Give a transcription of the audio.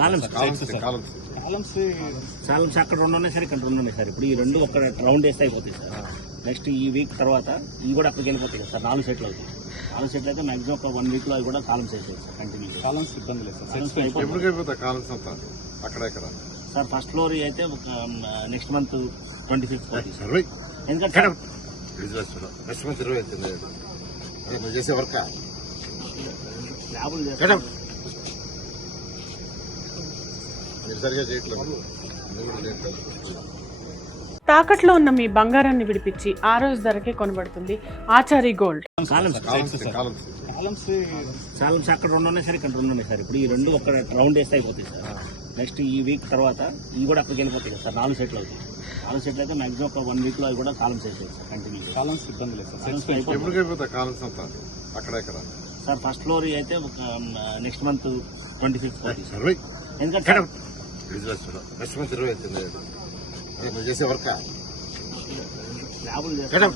Columns అక్కడ 2 ఉన్నాయి sir, ఇక్కడ 2 ఉన్నాయి సార్. ఇప్పుడు ఈ 2 ఒక రౌండ్ వేస్తే అయిపోతాయి సార్. నెక్స్ట్ ఈ వీక్ తర్వాత ఇవి కూడా అక్కడికి వెళ్ళిపోతాయి కదా సార్. 4 సెట్లు అవుతాయి. 4 సెట్లు అయితే మాక్సిమం ఒక 1 వీక్ లో అవి కూడా కాలమ్స్ వేసేది సార్. కంటిన్యూ కాలమ్స్ ఇబ్బంది లేదు సార్. సార్ ఫస్ట్ ఫ్లోర్ అయితే నెక్స్ట్ మంత్ 25th అవుతుంది సార్. ఎందుకంటే స్లాబులు చేస్తాం. తాకట్లో ఉన్న మీ బంగారాన్ని విడిపించి ఆ రోజు ధరకే కొనబడుతుంది ఆచారి గోల్డ్. కాలమ్స్ అక్కడ 2 ఉన్నాయి సార్, ఇక్కడ 2 ఉన్నాయి సార్. ఇప్పుడు ఈ 2 ఒక రౌండ్ వేస్తే అయిపోతాయి సార్. నెక్స్ట్ ఈ వీక్ తర్వాత ఇవి కూడా అక్కడికి వెళ్ళిపోతాయి కదా సార్. 4 సెట్లు అవుతాయి. 4 సెట్లు అయితే మాక్సిమం ఒక 1 వీక్ లో అవి కూడా కాలమ్స్ వేసేది సార్. కంటిన్యూ కాలమ్స్ ఇబ్బంది లేదు సార్. సార్ ఫస్ట్ ఫ్లోర్ అయితే నెక్స్ట్ మంత్ 25th అవుతుంది సార్. ఎందుకంటే స్లాబులు చేస్తాం.